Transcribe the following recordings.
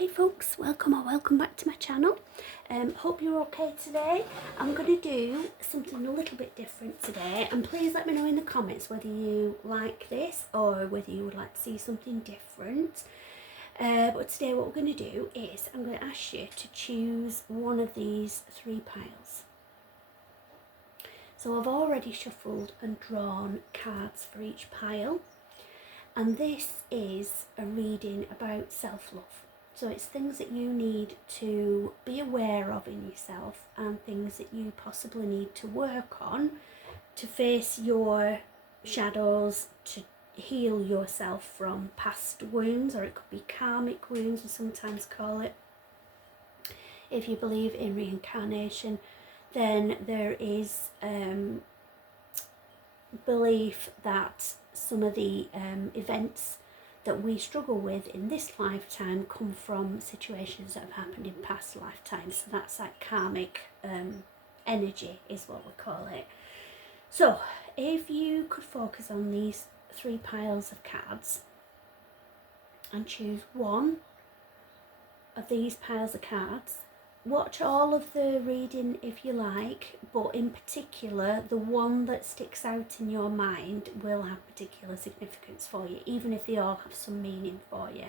Hey folks, welcome or welcome back to my channel. Hope you're okay today. I'm going to do something a little bit different today, and please let me know in the comments whether you like this or whether you would like to see something different. But today what we're going to do is I'm going to ask you to choose one of these three piles. So I've already shuffled and drawn cards for each pile, and this is a reading about self-love. So it's things that you need to be aware of in yourself and things that you possibly need to work on to face your shadows, to heal yourself from past wounds, or it could be karmic wounds, we sometimes call it. If you believe in reincarnation, then there is belief that some of the events that we struggle with in this lifetime come from situations that have happened in past lifetimes. So that's like karmic energy is what we call it. So if you could focus on these three piles of cards and choose one of these piles of cards, watch all of the reading if you like, but in particular the one that sticks out in your mind will have particular significance for you, even if they all have some meaning for you.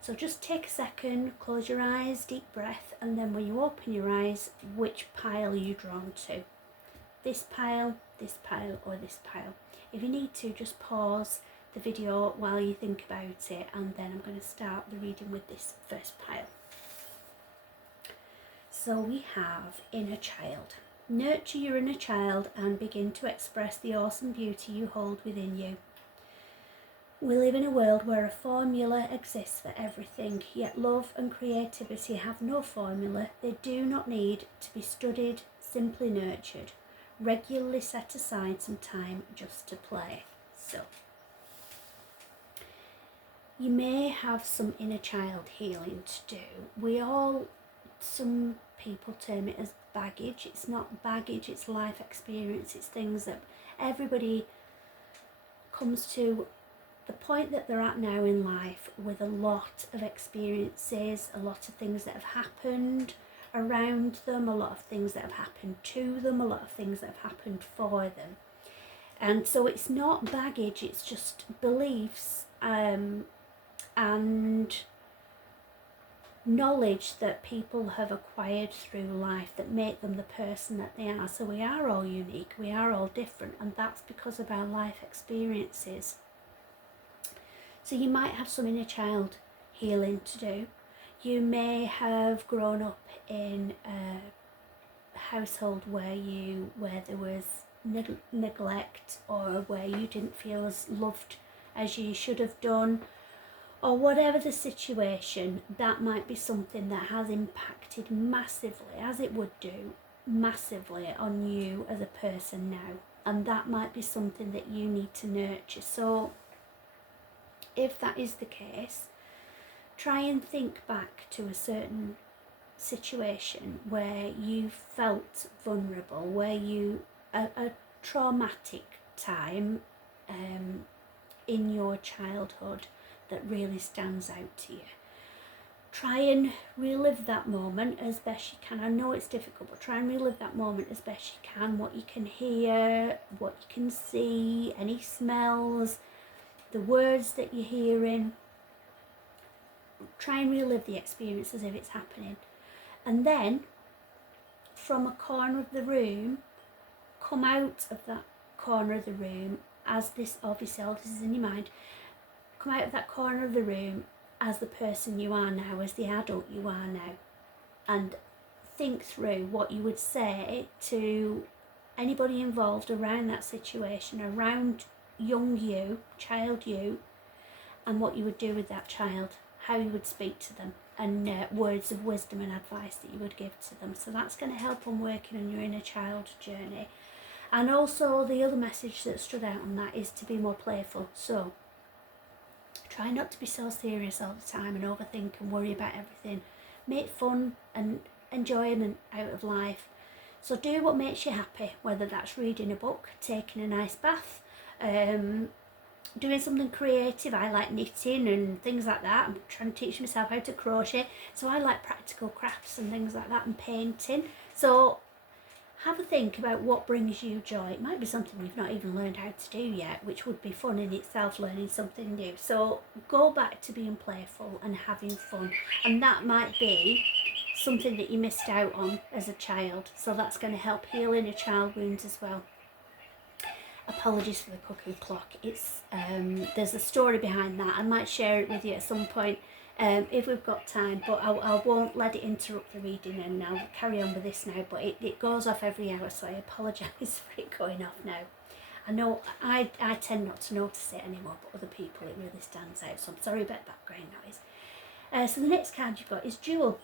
So just take a second, close your eyes, deep breath, and then when you open your eyes, which pile are you drawn to? This pile, or this pile? If you need to, just pause the video while you think about it, and then I'm going to start the reading with this first pile. So we have inner child. Nurture your inner child and begin to express the awesome beauty you hold within you. We live in a world where a formula exists for everything, yet love and creativity have no formula. They do not need to be studied, simply nurtured. Regularly set aside some time just to play. So, you may have some inner child healing to do. Some people term it as baggage. It's not baggage, it's life experience. It's things that everybody comes to the point that they're at now in life with a lot of experiences, a lot of things that have happened around them, a lot of things that have happened to them, a lot of things that have happened for them. And so it's not baggage, it's just beliefs and knowledge that people have acquired through life that make them the person that they are. So we are all unique, we are all different, and that's because of our life experiences. So you might have some inner child healing to do. You may have grown up in a household where there was neglect, or where you didn't feel as loved as you should have done, or whatever the situation. That might be something that has impacted massively, as it would do, massively on you as a person now. And that might be something that you need to nurture. So if that is the case, try and think back to a certain situation where you felt vulnerable, where a traumatic time in your childhood that really stands out to you. Try and relive that moment as best you can. I know it's difficult, but try and relive that moment as best you can. What you can hear, what you can see, any smells, the words that you're hearing. Try and relive the experience as if it's happening. And then, from a corner of the room, come out of that corner of the room as this, obviously all this is in your mind, come out of that corner of the room as the person you are now, as the adult you are now, and think through what you would say to anybody involved around that situation, around young you, child you, and what you would do with that child, how you would speak to them, and words of wisdom and advice that you would give to them. So that's going to help on working on your inner child journey. And also the other message that stood out on that is to be more playful. So try not to be so serious all the time and overthink and worry about everything. Make fun and enjoyment out of life. So do what makes you happy, whether that's reading a book, taking a nice bath, doing something creative. I like knitting and things like that. I'm trying to teach myself how to crochet. So I like practical crafts and things like that, and painting. So have a think about what brings you joy. It might be something you've not even learned how to do yet, which would be fun in itself, learning something new. So go back to being playful and having fun. And that might be something that you missed out on as a child. So that's going to help heal inner child wounds as well. Apologies for the cuckoo clock. It's there's a story behind that. I might share it with you at some point if we've got time, but I won't let it interrupt the reading, and I'll carry on with this now. But it goes off every hour, so I apologise for it going off now. I know I tend not to notice it anymore, but other people it really stands out, so I'm sorry about background noise. So the next card you've got is Jewel.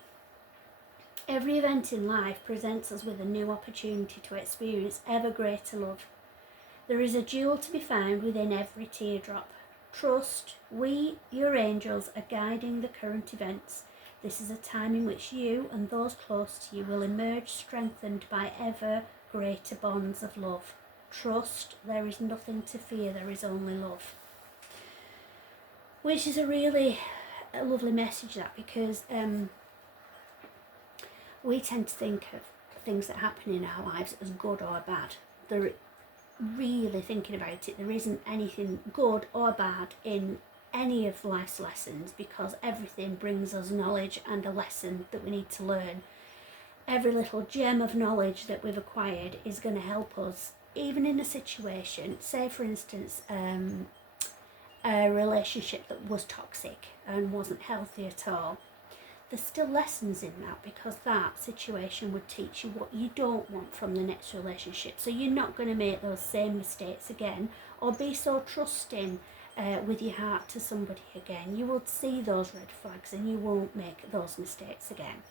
Every event in life presents us with a new opportunity to experience ever greater love. There is a jewel to be found within every teardrop. Trust, we, your angels, are guiding the current events. This is a time in which you and those close to you will emerge strengthened by ever greater bonds of love. Trust, there is nothing to fear, there is only love. Which is a really lovely message, that, because we tend to think of things that happen in our lives as good or bad. Really thinking about it, there isn't anything good or bad in any of life's lessons, because everything brings us knowledge and a lesson that we need to learn. Every little gem of knowledge that we've acquired is going to help us, even in a situation, say for instance a relationship that was toxic and wasn't healthy at all. There's still lessons in that, because that situation would teach you what you don't want from the next relationship. So you're not going to make those same mistakes again, or be so trusting with your heart to somebody again. You will see those red flags and you won't make those mistakes again.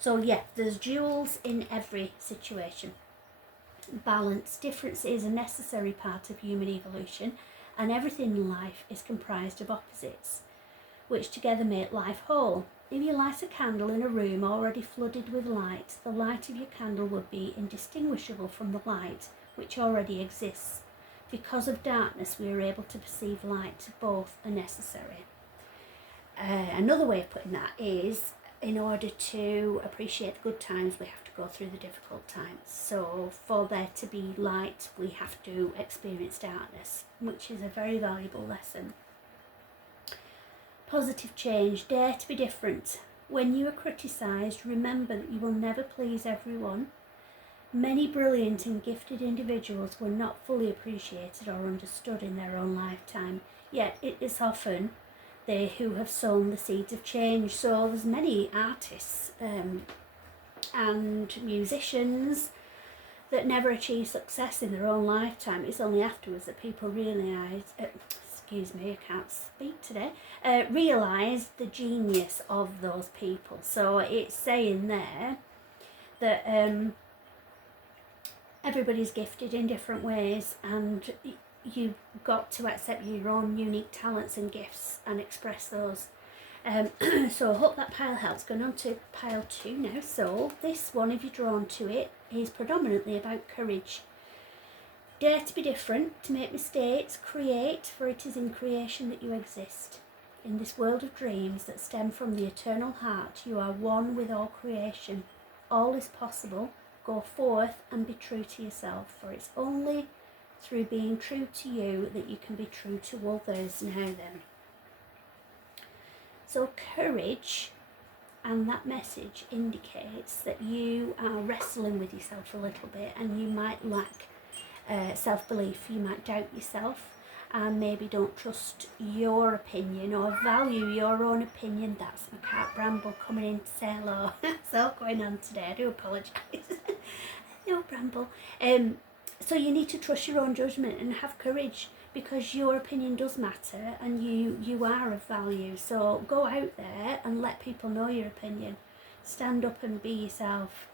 So yeah, there's jewels in every situation. Balance. Difference is a necessary part of human evolution, and everything in life is comprised of opposites, which together make life whole. If you light a candle in a room already flooded with light, the light of your candle would be indistinguishable from the light which already exists. Because of darkness, we are able to perceive light. Both are necessary. Another way of putting that is, in order to appreciate the good times, we have to go through the difficult times. So for there to be light, we have to experience darkness, which is a very valuable lesson. Positive change. Dare to be different. When you are criticised, remember that you will never please everyone. Many brilliant and gifted individuals were not fully appreciated or understood in their own lifetime, yet it is often they who have sown the seeds of change. So there's many artists and musicians that never achieve success in their own lifetime. It's only afterwards that people realise, excuse me, I can't speak today, realise the genius of those people. So it's saying there that everybody's gifted in different ways, and you've got to accept your own unique talents and gifts and express those. So I hope that pile helps. Going on to pile 2 now. So this one, if you're drawn to it, is predominantly about courage. Dare to be different, to make mistakes, create, for it is in creation that you exist. In this world of dreams that stem from the eternal heart, you are one with all creation. All is possible. Go forth and be true to yourself, for it's only through being true to you that you can be true to others. Now then. So courage, and that message indicates that you are wrestling with yourself a little bit, and you might lack self-belief. You might doubt yourself and maybe don't trust your opinion or value your own opinion. That's my cat Bramble coming in to say hello. That's all going on today. I do apologise. No, Bramble. So you need to trust your own judgment and have courage, because your opinion does matter and you are of value. So go out there and let people know your opinion. Stand up and be yourself.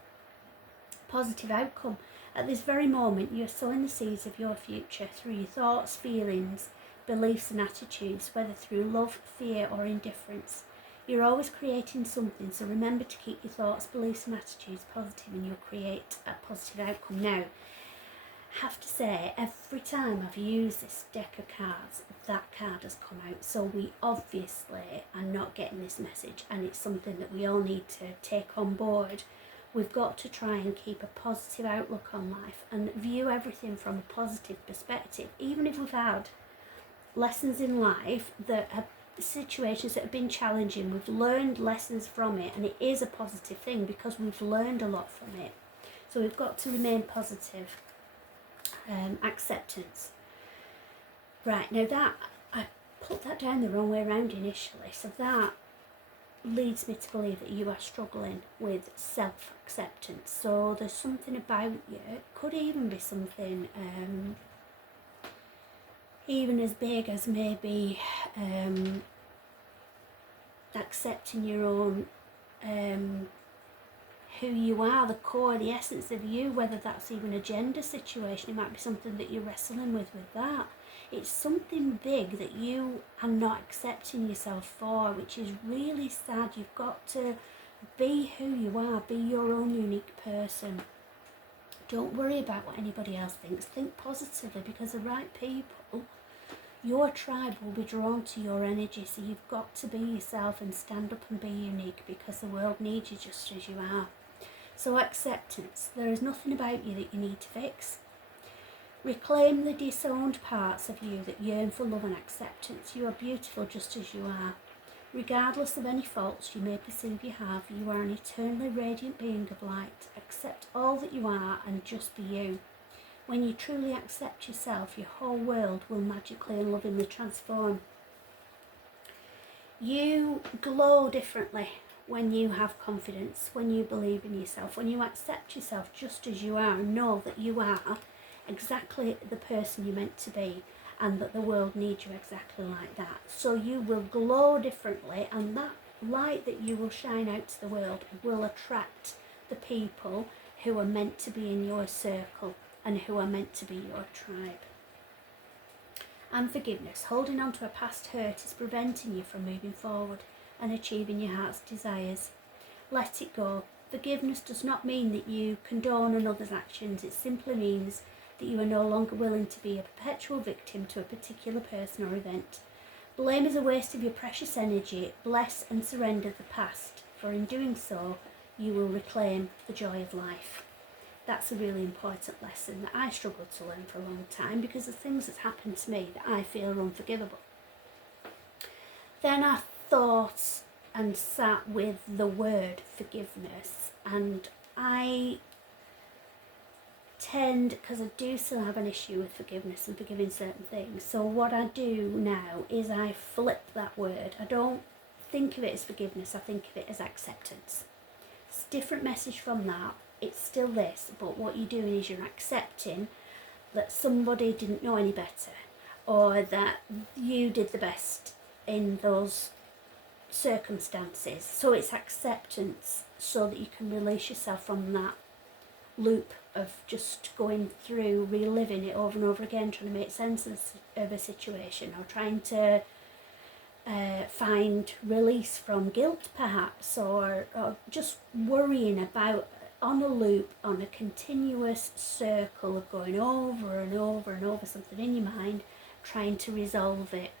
Positive outcome. At this very moment, you are sowing the seeds of your future through your thoughts, feelings, beliefs and attitudes, whether through love, fear or indifference. You're always creating something, so remember to keep your thoughts, beliefs and attitudes positive, and you'll create a positive outcome. Now, have to say, every time I've used this deck of cards, that card has come out. So we obviously are not getting this message, and it's something that we all need to take on board. We've got to try and keep a positive outlook on life and view everything from a positive perspective. Even if we've had lessons in life that have situations that have been challenging, we've learned lessons from it, and it is a positive thing because we've learned a lot from it. So we've got to remain positive. Acceptance. Right, now that I put that down the wrong way around initially, so that leads me to believe that you are struggling with self-acceptance. So there's something about you, it could even be something even as big as maybe accepting your own who you are, the core, the essence of you, whether that's even a gender situation. It might be something that you're wrestling with that. It's something big that you are not accepting yourself for, which is really sad. You've got to be who you are, be your own unique person. Don't worry about what anybody else thinks. Think positively, because the right people, your tribe, will be drawn to your energy. So you've got to be yourself and stand up and be unique, because the world needs you just as you are. So acceptance. There is nothing about you that you need to fix. Reclaim the disowned parts of you that yearn for love and acceptance. You are beautiful just as you are. Regardless of any faults you may perceive you have, you are an eternally radiant being of light. Accept all that you are and just be you. When you truly accept yourself, your whole world will magically and lovingly transform. You glow differently when you have confidence, when you believe in yourself, when you accept yourself just as you are and know that you are exactly the person you're meant to be, and that the world needs you exactly like that. So you will glow differently, and that light that you will shine out to the world will attract the people who are meant to be in your circle and who are meant to be your tribe. And forgiveness. Holding on to a past hurt is preventing you from moving forward and achieving your heart's desires. Let it go. Forgiveness does not mean that you condone another's actions. It simply means that you are no longer willing to be a perpetual victim to a particular person or event. Blame is a waste of your precious energy. Bless and surrender the past, for in doing so, you will reclaim the joy of life. That's a really important lesson that I struggled to learn for a long time, because of things that happened to me that I feel are unforgivable. Then I thought and sat with the word forgiveness, and I tend, because I do still have an issue with forgiveness and forgiving certain things, so what I do now is I flip that word. I don't think of it as forgiveness, I think of it as acceptance. It's a different message from that. It's still this, but what you're doing is you're accepting that somebody didn't know any better, or that you did the best in those circumstances. So it's acceptance, so that you can release yourself from that loop of just going through, reliving it over and over again, trying to make sense of a situation, or trying to find release from guilt perhaps, or just worrying about, on a loop, on a continuous circle of going over and over and over something in your mind, trying to resolve it.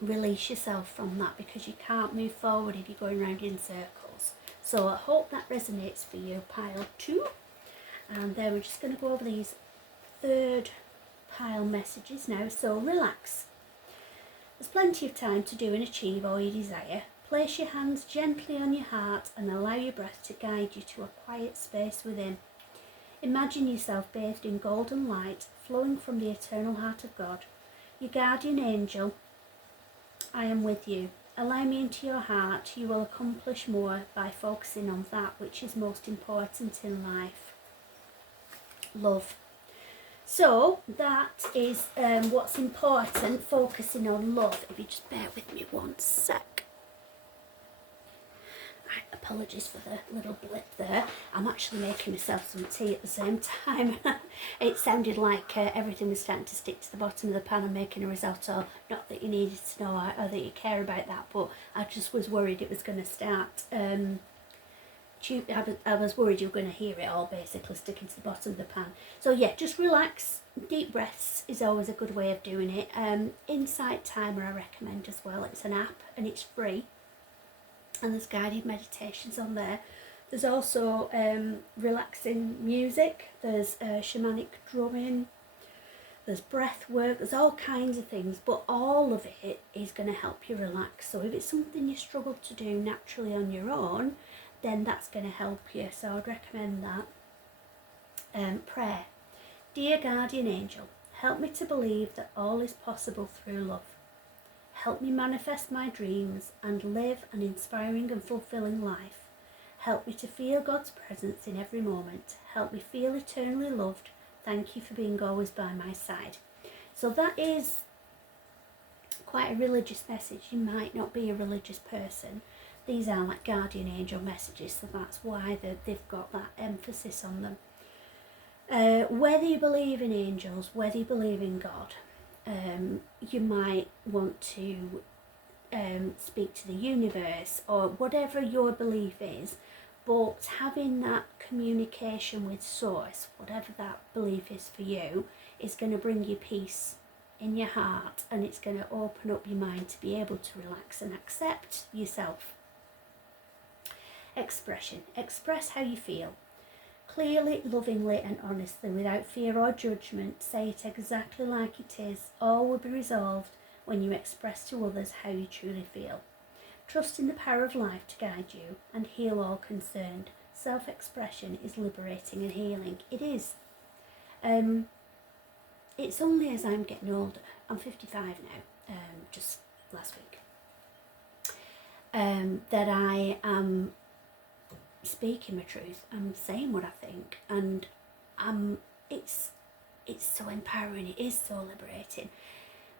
Release yourself from that, because you can't move forward if you're going around in circles. So I hope that resonates for you, pile 2. And then we're just going to go over these third pile messages now. So relax. There's plenty of time to do and achieve all you desire. Place your hands gently on your heart and allow your breath to guide you to a quiet space within. Imagine yourself bathed in golden light flowing from the eternal heart of God. Your guardian angel, I am with you. Allow me into your heart. You will accomplish more by focusing on that which is most important in life. Love. So that is what's important, focusing on love. If you just bear with me one sec. Apologies for the little blip there. I'm actually making myself some tea at the same time. It sounded like everything was starting to stick to the bottom of the pan and making a risotto. Not that you needed to know or that you care about that, but I just was worried it was going to start I was worried you were going to hear it all basically sticking to the bottom of the pan. So yeah, just relax. Deep breaths is always a good way of doing it. Insight Timer I recommend as well. It's an app and it's free, and there's guided meditations on there. There's also relaxing music. There's shamanic drumming. There's breath work. There's all kinds of things, but all of it is going to help you relax. So if it's something you struggle to do naturally on your own, then that's going to help you. So I'd recommend that. Prayer. Dear guardian angel, help me to believe that all is possible through love. Help me manifest my dreams and live an inspiring and fulfilling life. Help me to feel God's presence in every moment. Help me feel eternally loved. Thank you for being always by my side. So that is quite a religious message. You might not be a religious person. These are like guardian angel messages, so that's why they've got that emphasis on them. Whether you believe in angels, whether you believe in God, you might want to speak to the universe or whatever your belief is, but having that communication with source, whatever that belief is for you, is going to bring you peace in your heart, and it's going to open up your mind to be able to relax and accept yourself. Expression. Express how you feel. Clearly, lovingly and honestly, without fear or judgment. Say it exactly like it is. All will be resolved when you express to others how you truly feel. Trust in the power of life to guide you and heal all concerned. Self-expression is liberating and healing. It is. It's only as I'm getting older, I'm 55 now, just last week, that I am speaking my truth. I'm saying what I think, and it's so empowering. It is so liberating.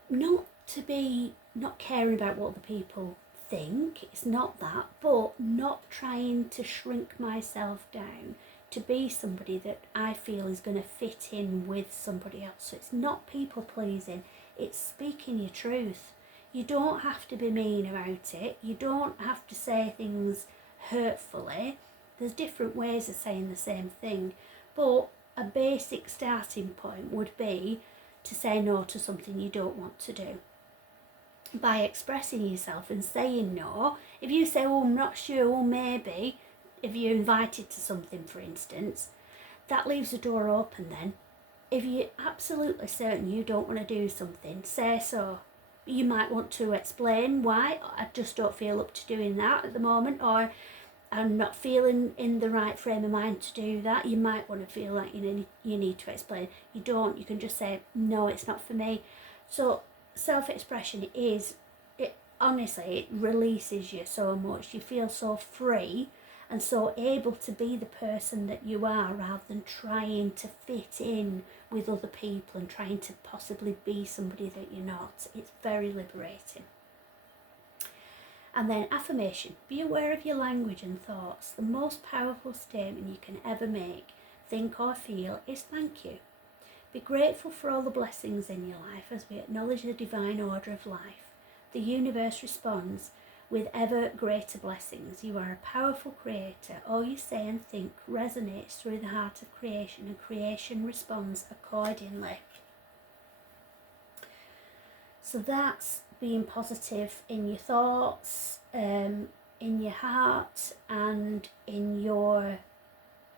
Not caring about what the people think, it's not that, but not trying to shrink myself down to be somebody that I feel is going to fit in with somebody else. So it's not people pleasing, it's speaking your truth. You don't have to be mean about it, you don't have to say things hurtfully. There's different ways of saying the same thing, but a basic starting point would be to say no to something you don't want to do. By expressing yourself and saying no, if you say, oh, I'm not sure, well, maybe, if you're invited to something, for instance, that leaves the door open then. If you're absolutely certain you don't want to do something, say so. You might want to explain why. I just don't feel up to doing that at the moment, or I'm not feeling in the right frame of mind to do that. You might want to feel like you need to explain. You don't. You can just say, no, it's not for me. So self-expression honestly, it releases you so much. You feel so free and so able to be the person that you are, rather than trying to fit in with other people and trying to possibly be somebody that you're not. It's very liberating. And then affirmation. Be aware of your language and thoughts. The most powerful statement you can ever make, think or feel, is thank you. Be grateful for all the blessings in your life as we acknowledge the divine order of life. The universe responds with ever greater blessings. You are a powerful creator. All you say and think resonates through the heart of creation, and creation responds accordingly. So that's being positive in your thoughts, in your heart, and in your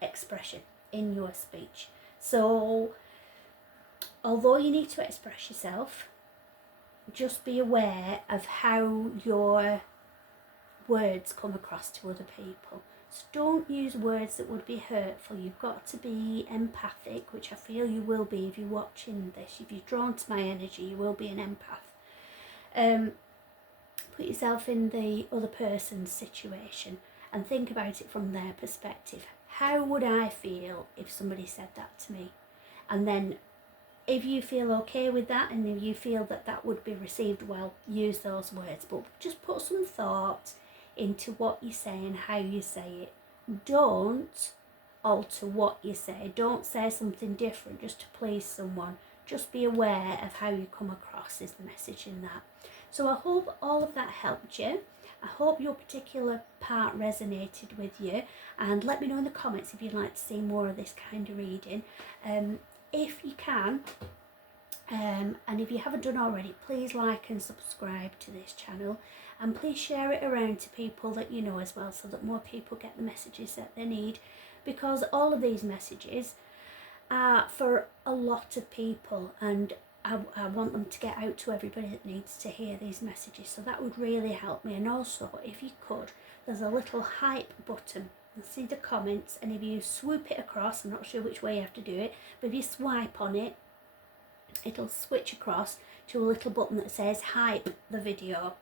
expression, in your speech. So although you need to express yourself, just be aware of how your words come across to other people. So don't use words that would be hurtful. You've got to be empathic, which I feel you will be if you're watching this. If you're drawn to my energy, you will be an empath. Put yourself in the other person's situation and think about it from their perspective. How would I feel if somebody said that to me? And then if you feel okay with that, and if you feel that that would be received well, use those words. But just put some thought into what you say and how you say it. Don't alter what you say. Don't say something different just to please someone. Just be aware of how you come across is the message in that. So I hope all of that helped you. I hope your particular part resonated with you, and let me know in the comments if you'd like to see more of this kind of reading. If you can, and if you haven't done already, please like and subscribe to this channel, and please share it around to people that you know as well, so that more people get the messages that they need, because all of these messages are for a lot of people, and I want them to get out to everybody that needs to hear these messages, so that would really help me. And also, if you could, there's a little hype button. You'll see the comments, and if you swoop it across, I'm not sure which way you have to do it, but if you swipe on it, it'll switch across to a little button that says hype the video,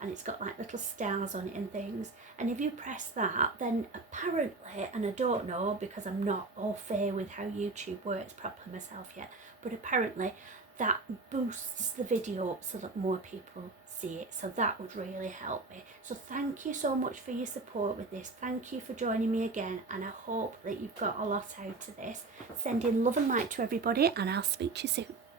and it's got like little stars on it and things, and if you press that, then apparently, and I don't know because I'm not au fait with how YouTube works properly myself yet, but apparently that boosts the video up so that more people see it, so that would really help me. So thank you so much for your support with this. Thank you for joining me again, and I hope that you've got a lot out of this. Sending love and light to everybody, and I'll speak to you soon.